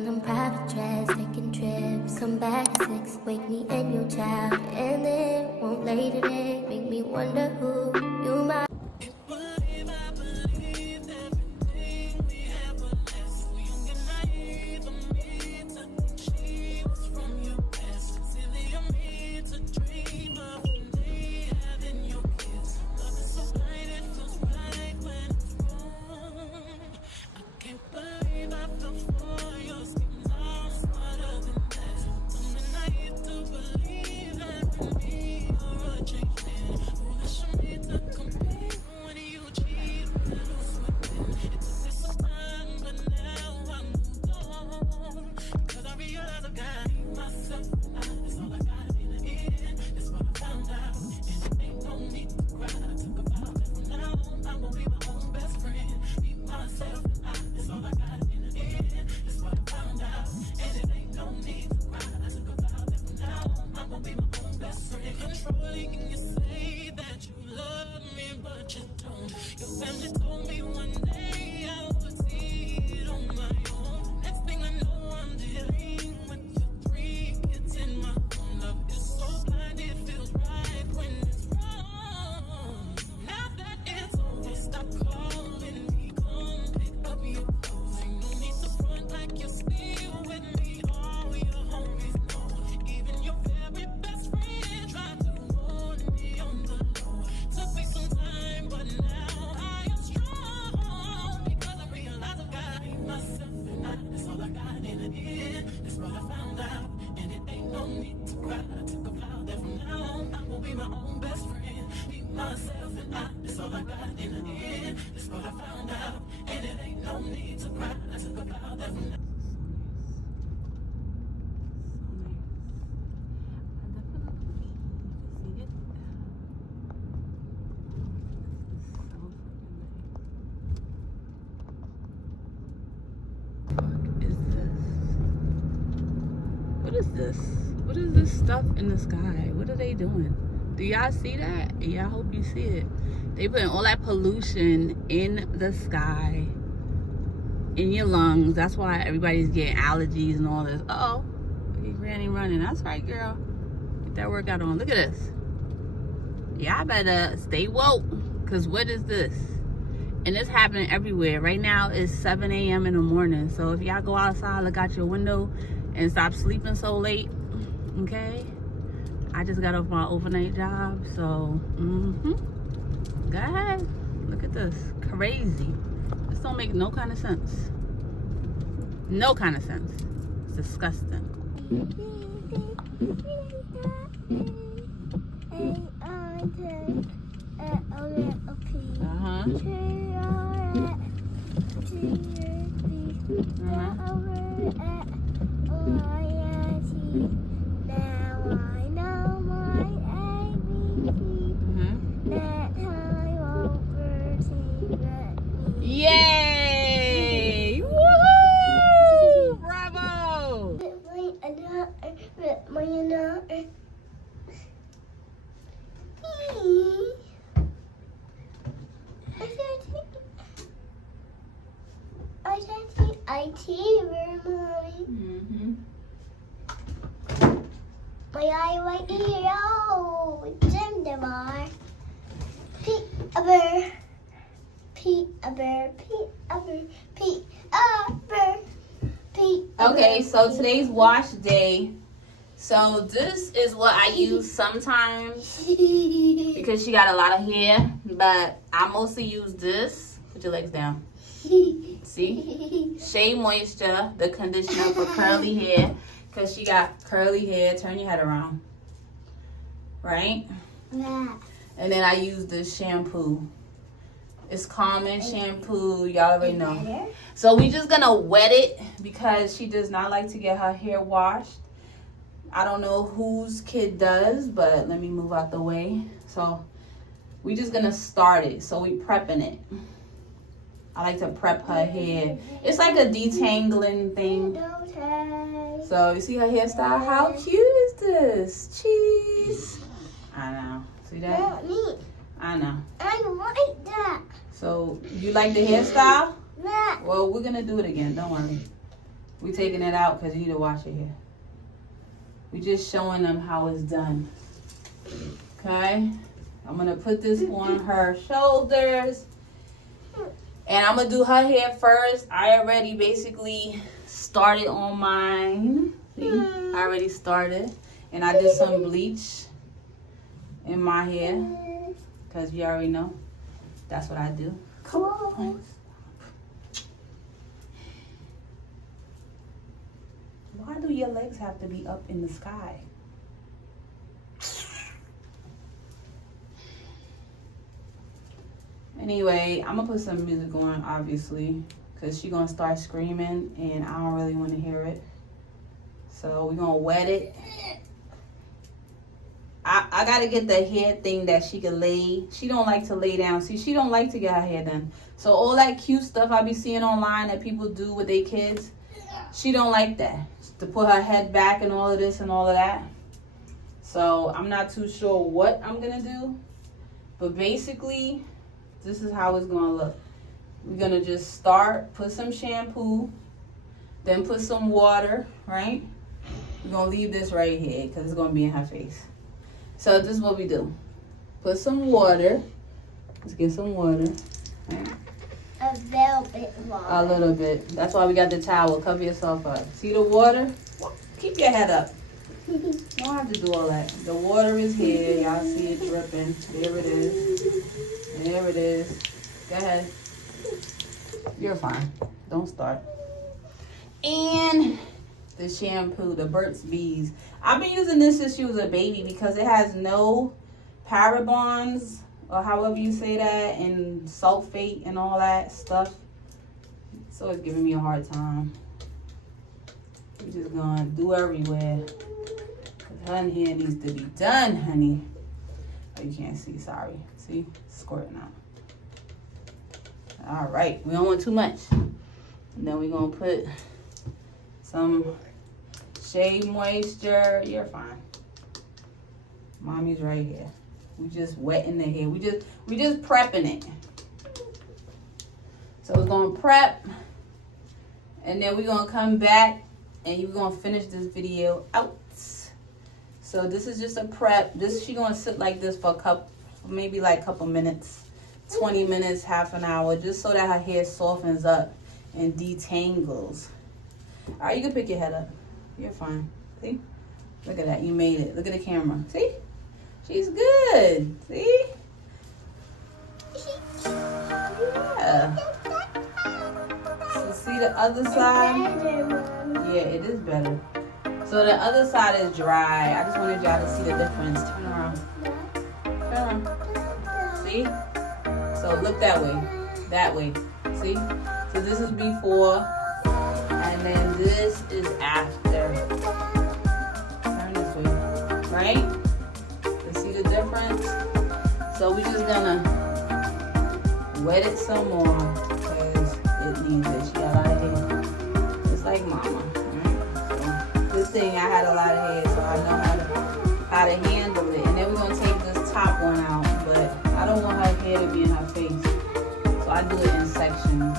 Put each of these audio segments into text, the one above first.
on them private jets, taking trips. Come back at 6, wake me and your child, and then won't lay today. Make me wonder who you might. What is this? What is this stuff in the sky? What are they doing? Do y'all see that? Yeah, I hope you see it. They putting all that pollution in the sky, in your lungs. That's why everybody's getting allergies and all this. Uh-oh. Look at Granny running. That's right, girl. Get that workout on. Look at this. Y'all better stay woke. Because what is this? And it's happening everywhere. Right now, it's 7 a.m. in the morning. So if y'all go outside, look out your window, and stop sleeping so late, okay? I just got off my overnight job, so, go ahead. Look at this, crazy. This don't make no kind of sense. No kind of sense. It's disgusting. Yay! Woohoo! Bravo! My eye right here. Oh, it's in the bar. Peek-a-bear. Peek-a-bear. Peek-a-bear. Peek-a-bear. Peek-a-bear. Okay, so today's wash day. So this is what I use sometimes because she got a lot of hair, but I mostly use this. Put your legs down. See? Shea Moisture, the conditioner for curly hair, because she got curly hair. Turn your head around. Right? Yeah. And then I use this shampoo. It's Common shampoo. Y'all already know. So we just gonna wet it because she does not like to get her hair washed. I don't know whose kid does, but let me move out the way. So we just gonna start it. So we prepping it. I like to prep her hair. It's like a detangling thing. So you see her hairstyle? How cute is this? Cheese. I know. See that? I know. I like that. So you like the hairstyle? Yeah. Well, we're gonna do it again. Don't worry. We taking it out because you need to wash your hair. We just showing them how it's done. Okay? I'm going to put this on her shoulders. And I'm going to do her hair first. I already basically started on mine. See? I already started. And I did some bleach in my hair. Because you already know. That's what I do. Come on. Why do your legs have to be up in the sky? Anyway, I'm going to put some music on, obviously. Because she's going to start screaming. And I don't really want to hear it. So we're going to wet it. I got to get the hair thing that she can lay. She don't like to lay down. See, she don't like to get her hair done. So all that cute stuff I be seeing online that people do with their kids, she don't like that. To put her head back and all of this and all of that. So I'm not too sure what I'm going to do. But basically, this is how it's going to look. We're going to just start, put some shampoo, then put some water, right? We're going to leave this right here because it's going to be in her face. So this is what we do. Put some water. Let's get some water. Right? A little bit water. A little bit. That's why we got the towel. Cover yourself up. See the water? Keep your head up. You don't have to do all that. The water is here. Y'all see it dripping. There it is. There it is. Go ahead. You're fine. Don't start. And the shampoo, the Burt's Bees. I've been using this since she was a baby because it has no parabens, or however you say that, and sulfate and all that stuff. So it's giving me a hard time. We're just gonna do everywhere. Cause her hair needs to be done, honey. Oh, you can't see, sorry. See, squirting out. All right, we don't want too much. And then we're gonna put some shea moisture. You're fine. Mommy's right here. We just wetting the hair. We just prepping it. So we're gonna prep, and then we're gonna come back, and you're gonna finish this video out. So this is just a prep. This she gonna sit like this for maybe like a couple minutes, 20 minutes, half an hour, just so that her hair softens up and detangles. All right, you can pick your head up. You're fine. See? Look at that. You made it. Look at the camera. See? She's good. See? Yeah. So see the other side? Yeah, it is better. So the other side is dry. I just wanted y'all to see the difference. Turn around. Turn around. See? So look that way. That way. See? So this is before. And then this is after. Turn this way. Right? You see the difference? So we just gonna wet it some more because it needs it. She got a lot of hair. Just like mama. Right? So this thing, I had a lot of hair, so I know how to handle it. And then we're gonna take this top one out, but I don't want her hair to be in her face. So I do it in sections.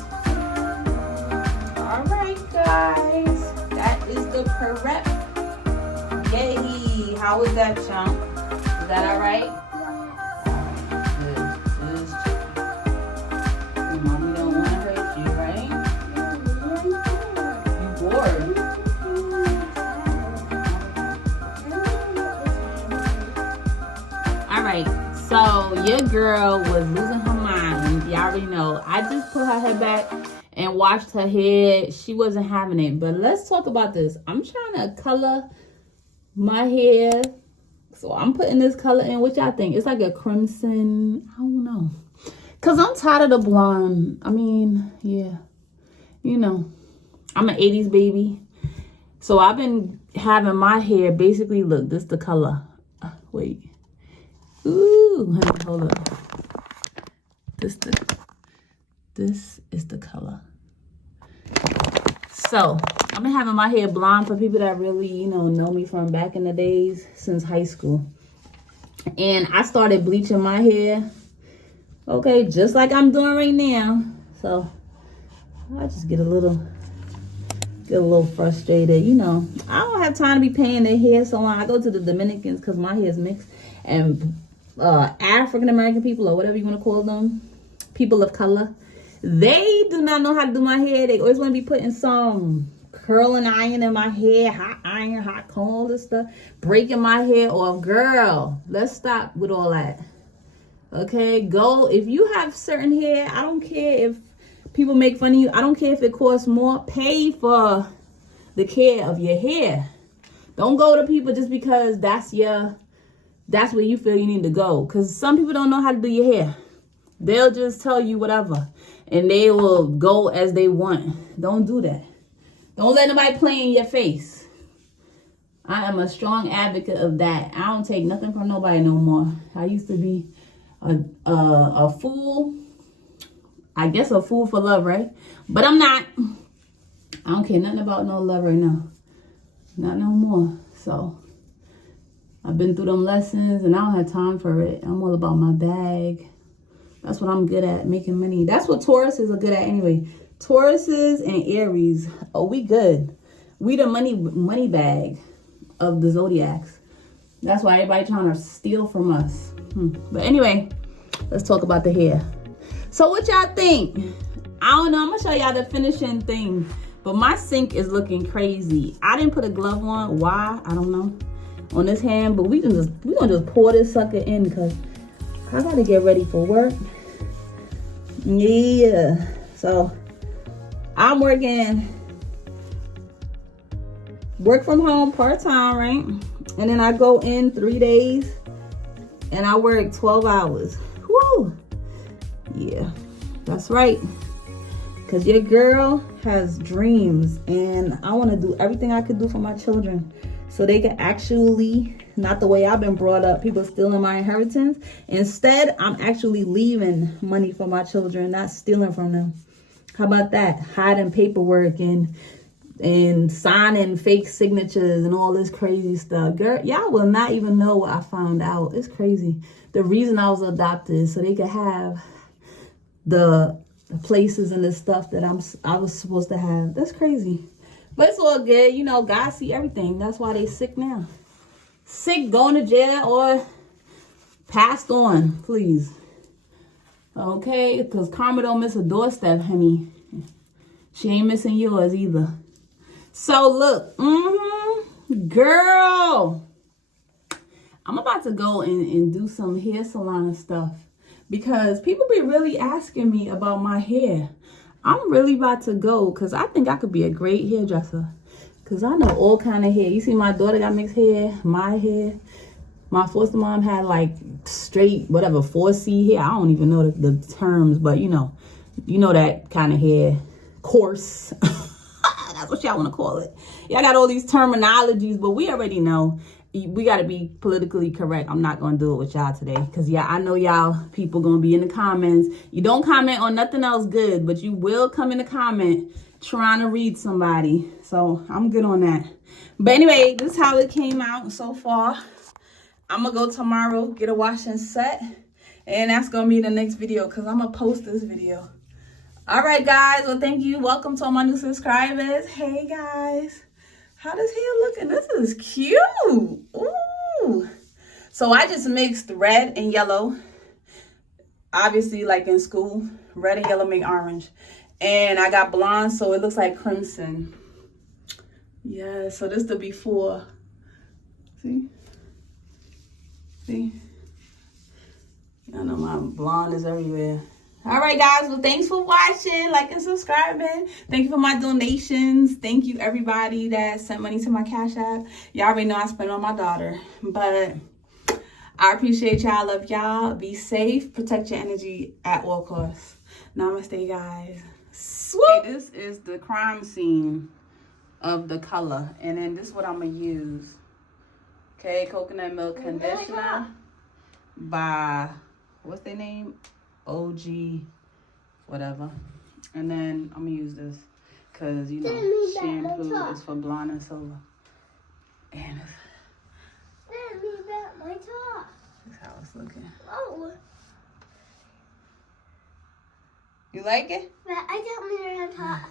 Alright guys, that is the prep. Yay! How was that, chump? Is that alright? Good. Mommy don't want to hurt you, right? You bored. Alright, so your girl was losing her mind. Y'all already know. I just put her head back and washed her hair. She wasn't having it. But let's talk about this. I'm trying to color my hair. So I'm putting this color in. What y'all think? It's like a crimson. I don't know. Because I'm tired of the blonde. I mean, yeah. You know. I'm an 80s baby. So I've been having my hair basically, look, this is the color. Wait. Ooh, honey, hold up. This is the color. So I've been having my hair blonde for people that really, know me from back in the days, since high school. And I started bleaching my hair. Okay, just like I'm doing right now. So I just get a little get a little frustrated. You know, I don't have time to be paying their hair salon. I go to the Dominicans because my hair is mixed, and African American people, or whatever you want to call them, people of color, they do not know how to do my hair. They always want to be putting some curling iron in my hair, hot iron, hot comb, all this stuff, breaking my hair off. Girl, let's stop with all that. Okay, go. If you have certain hair, I don't care if people make fun of you. I don't care if it costs more. Pay for the care of your hair. Don't go to people just because that's where you feel you need to go. Because some people don't know how to do your hair. They'll just tell you whatever, and they will go as they want. Don't do that. Don't let nobody play in your face. I am a strong advocate of that. I don't take nothing from nobody no more. I used to be a fool. I guess a fool for love, right? But I'm not. I don't care nothing about no love right now. Not no more. So I've been through them lessons and I don't have time for it. I'm all about my bag. That's what I'm good at, making money. That's what Tauruses are good at anyway. Tauruses and Aries, oh, we good. We the money bag of the zodiacs. That's why everybody trying to steal from us. But anyway, let's talk about the hair. So what y'all think? I don't know. I'm gonna show y'all the finishing thing. But my sink is looking crazy. I didn't put a glove on. Why? I don't know. On this hand, but we gonna just pour this sucker in because I gotta get ready for work. Yeah. So I'm work from home part-time, right? And then I go in 3 days and I work 12 hours. Woo! Yeah, that's right. Because your girl has dreams and I want to do everything I could do for my children so they can actually, not the way I've been brought up, people stealing my inheritance. Instead, I'm actually leaving money for my children, not stealing from them. How about that? Hiding paperwork and signing fake signatures and all this crazy stuff. Girl, y'all will not even know what I found out. It's crazy. The reason I was adopted is so they could have the places and the stuff that I was supposed to have. That's crazy. But it's all good. You know, God see everything. That's why they sick now. Sick, going to jail, or passed on, please. Okay, because karma don't miss a doorstep, honey. She ain't missing yours either. So look, girl, I'm about to go and do some hair salon stuff because people be really asking me about my hair. I'm really about to go because I think I could be a great hairdresser because I know all kind of hair. You see my daughter got mixed hair, my hair. My foster mom had like straight, whatever, 4C hair. I don't even know the terms, but you know that kind of hair. Coarse. That's what y'all want to call it. Y'all got all these terminologies, but we already know. We got to be politically correct. I'm not going to do it with y'all today because, yeah, I know y'all people going to be in the comments. You don't comment on nothing else good, but you will come in the comment trying to read somebody. So I'm good on that. But anyway, this is how it came out so far. I'm going to go tomorrow, get a wash and set. And that's going to be the next video because I'm going to post this video. All right, guys. Well, thank you. Welcome to all my new subscribers. Hey, guys. How does hair looking? This is cute. Ooh. So I just mixed red and yellow. Obviously, like in school, red and yellow make orange. And I got blonde, so it looks like crimson. Yeah, so this is the before. See? See? I know my blonde is everywhere. All right, guys. Well, thanks for watching, like and subscribing. Thank you for my donations. Thank you, everybody that sent money to my Cash App. Y'all already know I spent it on my daughter. But I appreciate y'all. Love y'all. Be safe. Protect your energy at all costs. Namaste, guys. Swoop. Okay, this is the crime scene of the color. And then this is what I'm going to use. Okay, coconut milk conditioner by, what's their name? OG, whatever. And then I'm going to use this because, you know, shampoo is for blonde and silver. And Let me back my top. this is how it's looking. Oh. You like it? I got my top.